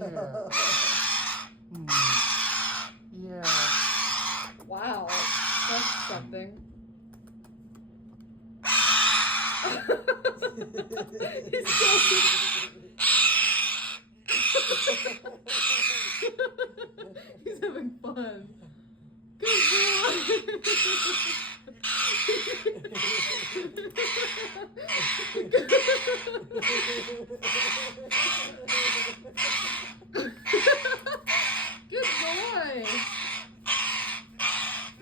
Yeah. Hmm. Yeah. Wow, that's something. He's so He's having fun. Good Good boy.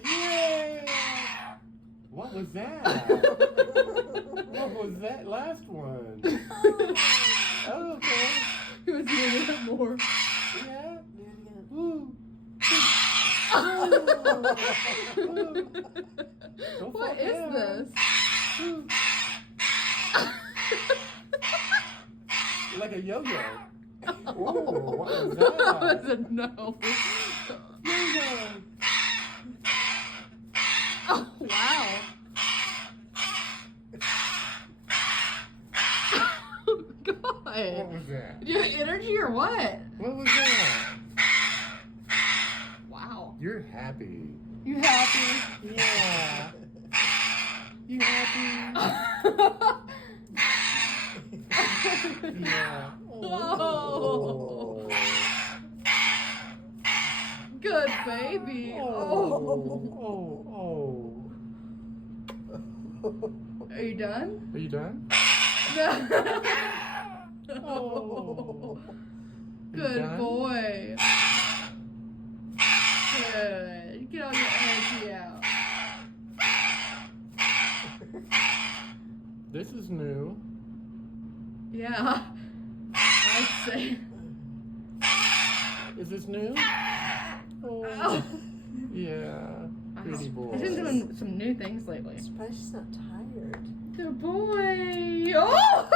Yay! What was that? What was that last one? Oh, okay. He was doing it more. Yeah. Woo. Don't fall What is down. this? Woo. Like a yo-yo. Ooh, what was that? That was a no. Yo-yo. Oh, wow. Oh, God. What was that? Do you have energy or what? What was that? Wow. You're happy. You happy? Yeah. You happy? Yeah. Oh. Good baby. Oh. Oh. Are you done? Are you done? Oh. Good done? boy. Good. Get all your energy out. This is new. Yeah. I'd say. Is this new? Oh. Oh. Yeah. Pretty boy. He's been doing some new things lately. I'm surprised she's not tired. Good boy. Oh!